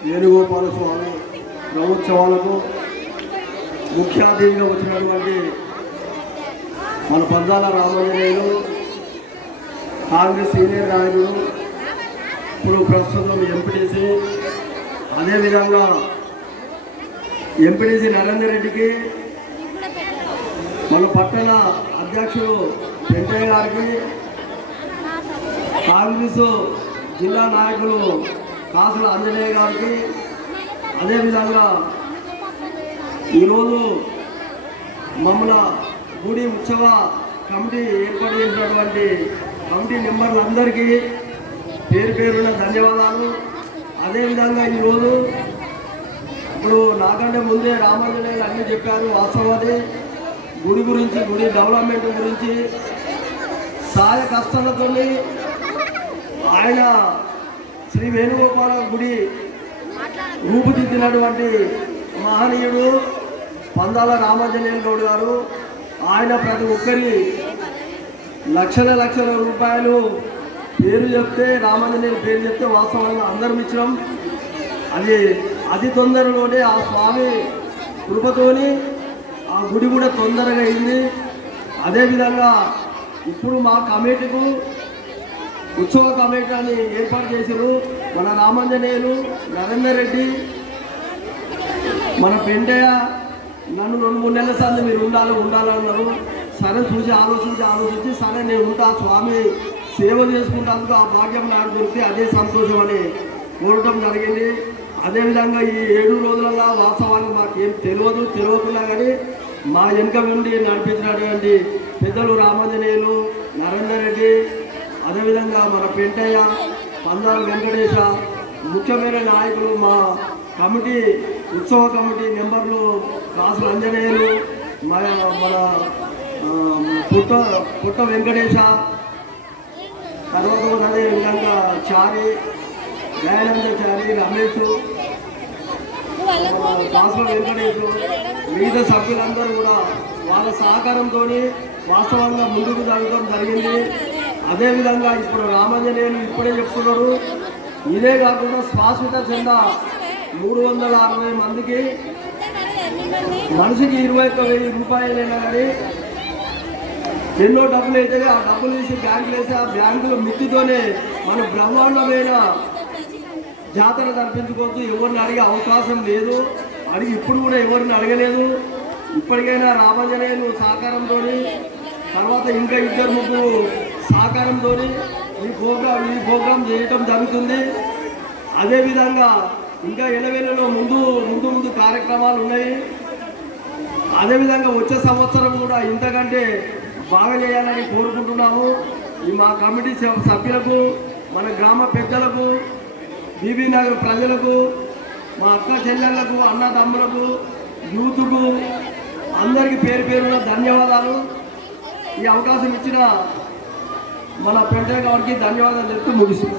వేణుగోపాల స్వామి బ్రహ్మోత్సవాలకు ముఖ్య అతిథిగా వచ్చినటువంటి మన పందాల రామాంజనేయులు కాంగ్రెస్ సీనియర్ నాయకులు ఇప్పుడు ప్రస్తుతం ఎంపీటీసీ అదేవిధంగా ఎంపీటీసీ నరేందర్ రెడ్డికి మన పట్టణ అధ్యక్షుడు వెంకయ్య గారికి కాంగ్రెస్ జిల్లా నాయకులు కాసుల ఆంజనేయ గారికి అదేవిధంగా ఈరోజు మమ్మల గుడి ఉత్సవ కమిటీ ఏర్పాటు చేసినటువంటి కమిటీ మెంబర్లందరికీ పేరు పేరున ధన్యవాదాలు. అదేవిధంగా ఈరోజు ఇప్పుడు నాకంటే ముందే రామాంజనేయులు అన్నీ చెప్పారు వాస్తవాది. గుడి గురించి గుడి డెవలప్మెంట్ గురించి. సాయ కష్టాలతో ఆయన శ్రీ వేణుగోపాల గుడి రూపుదిద్దినటువంటి మహనీయుడు పందాల రామాంజనేయులు గౌడ్ గారు ఆయన ప్రతి ఒక్కరి లక్షల లక్షల రూపాయలు పేరు చెప్తే రామాంజనేయులు పేరు చెప్తే వాస్తవంగా అందరం ఇచ్చినాం. అది అతి తొందరలోనే ఆ స్వామి కృపతోని ఆ గుడి కూడా తొందరగా అయింది. అదేవిధంగా ఇప్పుడు మా కమిటీకు ఉత్సవ కమిటీ అని ఏర్పాటు చేశారు మన రామాంజనేయులు నరేందర్ రెడ్డి మన పెంటయ్య నన్ను రెండు మూడు నెలల సార్లు మీరు ఉండాలి ఉండాలన్నారు సరే చూసి ఆలోచించి ఆలోచించి సరే నేను ఉంటా స్వామి సేవ చేసుకుంటాను ఆ భాగ్యం నాకు దొరికితే అదే సంతోషం అని కోరటం జరిగింది. అదేవిధంగా ఈ ఏడు రోజులలో వాస్తవానికి మాకేం తెలియదు తెలియకుండా కానీ మా వెనుక నుండి నడిపించినటువంటి పెద్దలు రామాంజనేయులు నరేందర్ రెడ్డి అదేవిధంగా మన పెంటయ్య పందాల వెంకటేశ ముఖ్యమైన నాయకులు మా కమిటీ ఉత్సవ కమిటీ మెంబర్లు కాసుల అంజనేయులు మన మన పుట్ట పుట్ట వెంకటేశ తర్వాత అదే విధంగా చారి దయానంద చారి రమేష్ కాసుల వెంకటేశ్వరు వివిధ సభ్యులందరూ కూడా వాళ్ళ సహకారంతో వాస్తవంగా ముందుకు జరగడం జరిగింది. అదేవిధంగా ఇప్పుడు రామంజనేయులు ఇప్పుడే చెప్తున్నారు. ఇదే కాకుండా శ్వాసత చెంద మూడు వందల అరవై మందికి మనిషికి ఇరవై ఒక్క వెయ్యి రూపాయలైనా కానీ ఎన్నో డబ్బులు అయితే ఆ డబ్బులు తీసి బ్యాంకులు వేసి ఆ బ్యాంకుల మిత్తితోనే మన బ్రహ్మాండమైన జాతర కనిపించుకోవచ్చు ఎవరిని అడిగే అవకాశం లేదు. అడిగి ఇప్పుడు కూడా ఎవరిని అడగలేదు. ఇప్పటికైనా రామాంజనేయులు సహకారంతో తర్వాత ఇంకా ఇద్దరు ముగ్గురు సహకారంతో ఈ ప్రోగ్రాం ఈ ప్రోగ్రాం చేయటం జరుగుతుంది. అదేవిధంగా ఇంకా ఎలవేలలో ముందు ముందు ముందు కార్యక్రమాలు ఉన్నాయి. అదేవిధంగా వచ్చే సంవత్సరం కూడా ఇంతకంటే బాగా చేయాలని కోరుకుంటున్నాము. ఈ మా కమిటీ సభ్యులకు మన గ్రామ పెద్దలకు బీబీ నగర్ ప్రజలకు మా అక్క చెల్లెళ్ళకు అన్నదమ్ములకు యూత్కు అందరికీ పేరు పేరున ధన్యవాదాలు. ఈ అవకాశం ఇచ్చిన మన పెంట గారికి ధన్యవాదాలు చెప్తూ ముగిస్తున్నాం.